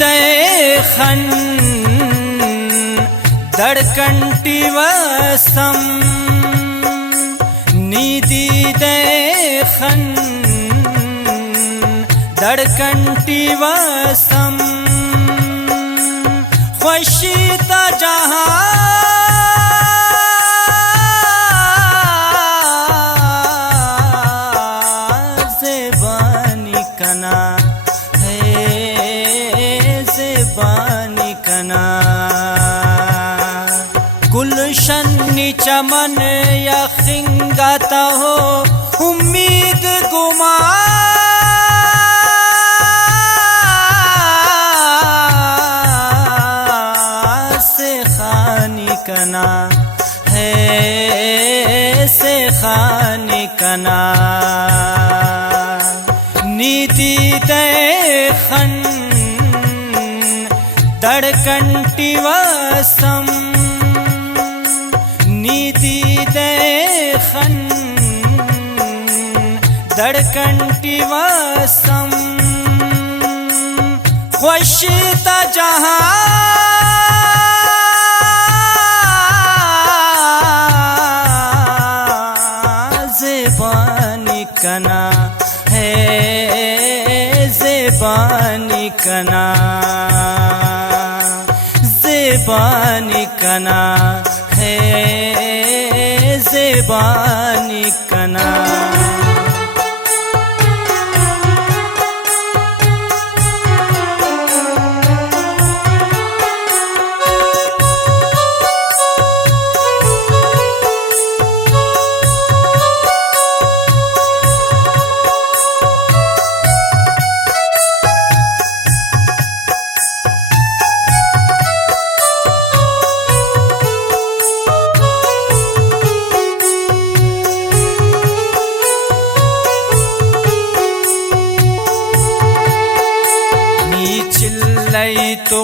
खन दड़कंटी वसम नीदी खन दड़कंटी वसम खुशीता जहां ज़ेबानी कना कना गुलशन चमन यखिंगाता हो उम्मीद गुमा से खानी कना है से खानी कना नीति खन दड़कंटी वसम नीति खन दड़कंटी वसम खुशीता जहां ज़ेबानी कना है ज़ेबानी कना ज़ेबानी कना है ज़ेबानी कना तो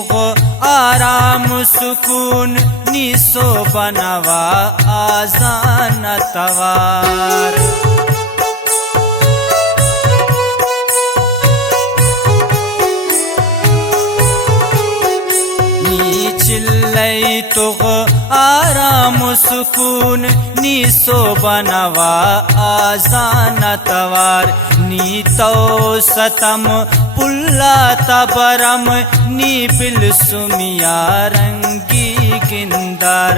आराम सुकून नीसो बनवा आजान तवार नी चिल्लई तो आराम सुकून नीसो बनवा आजान तवार नी तो सतम पुल्ला तबरम नी बिल सुमिया रंगी गिंदार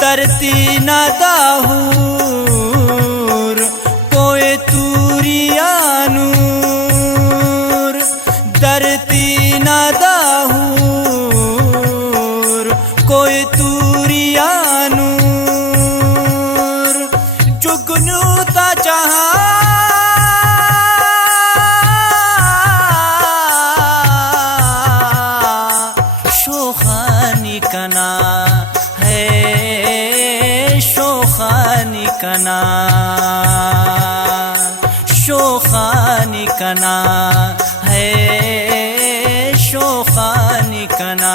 दरती न दाहूर कोई तूरिया नूर दरती न दाहूर कोई तूरिया नूर जुगनू ता जहां कना है शोखानी कना शोखानी कना है शोखानी कना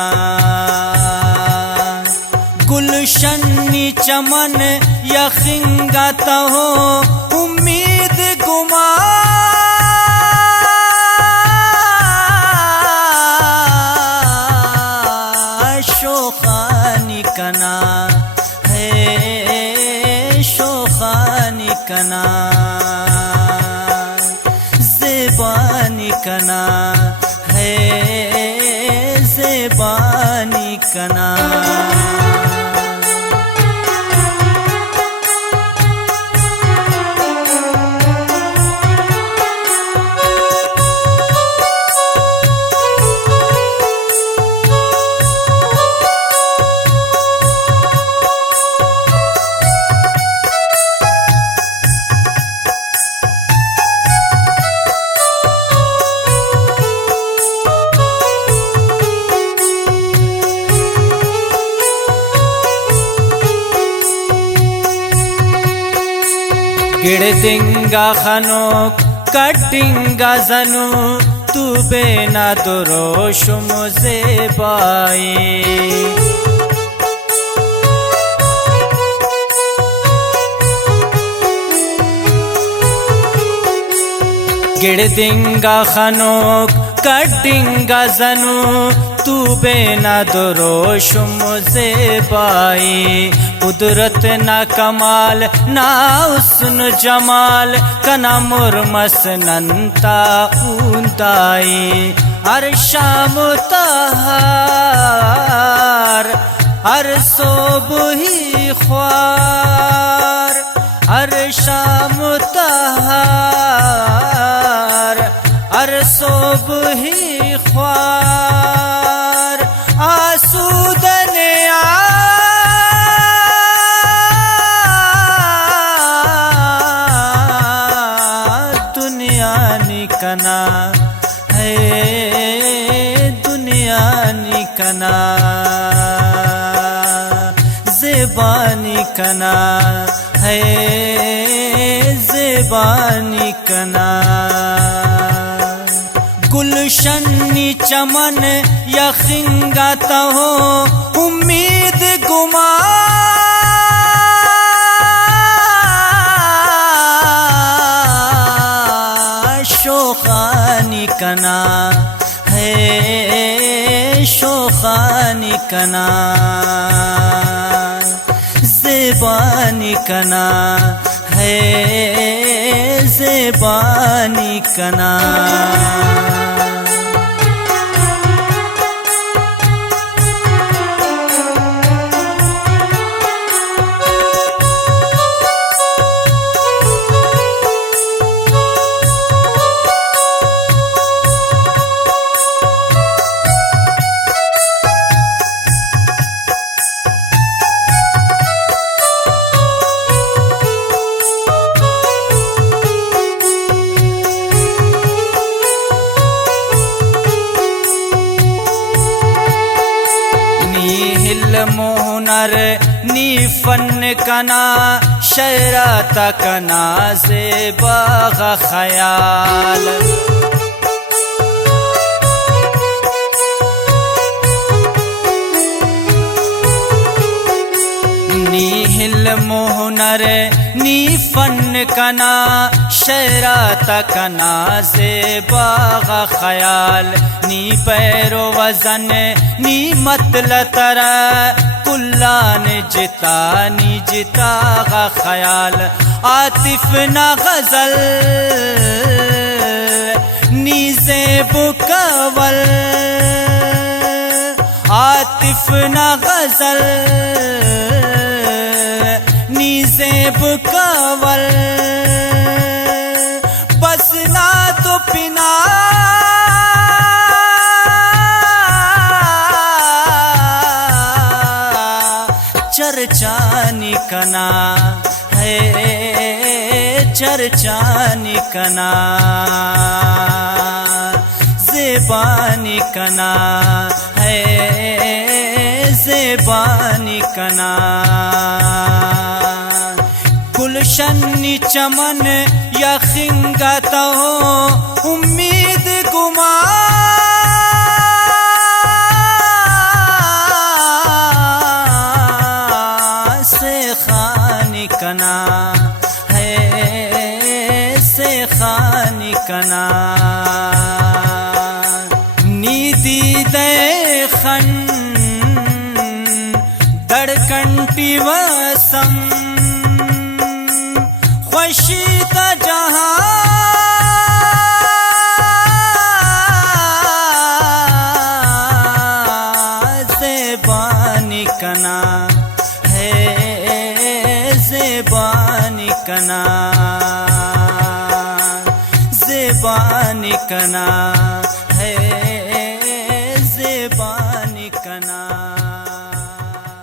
गुलशनी चमन यखिंगाता हो उम्मीद गुमा शोखानी कना है शोखानी कना ज़ेबानी कना है ज़ेबानी कना गिड़दिंगा खनोक कटिंगा जनु तू बेना दुरोश मुझे बाई गिड़दिंगा खनोक कटिंगा जनु तू बेना दुरोशुम ज़ेबाई कुदरत ना कमाल ना हुस्न जमाल कना मुरमस नंता ऊंदाई हर शाम तहार हर सुबही ख्वार हर शाम तहार हर सुबही ख्वार आसूदन दुनिया निकना है दुनिया निकना ज़ेबानी कना है ज़ेबानी कना गुलशनी चमन यखिंगाता हो उम्मीद गुमा शोखानी कना है शोखानी कना ज़ेबानी कना है ज़ेबानी कना मोहनर नी फन कना शरात कना ज़ेबा ख़याल नी हिल मोहनर नी फन कना शरात कना ज़ेबा ख़याल नी पैरो वजन नी मतल तरा कुल्लान जिता नी जिता का ख्याल आतिफ ना गजल नी ज़ेब कवल आतिफ ना गजल नी ज़ेब कवल बस ना तो पिना चर्चानी कना है चर्चानी कना ज़ेबानी कना है ज़ेबानी कना गुलशनी चमन यखिंगाता हो उम्मीद गुमा कना है से खानी कना नीति देखन दड़कंटी वसम खुशीता जहां ज़ेबानी कना ज़ेबानी कना ज़ेबानी कना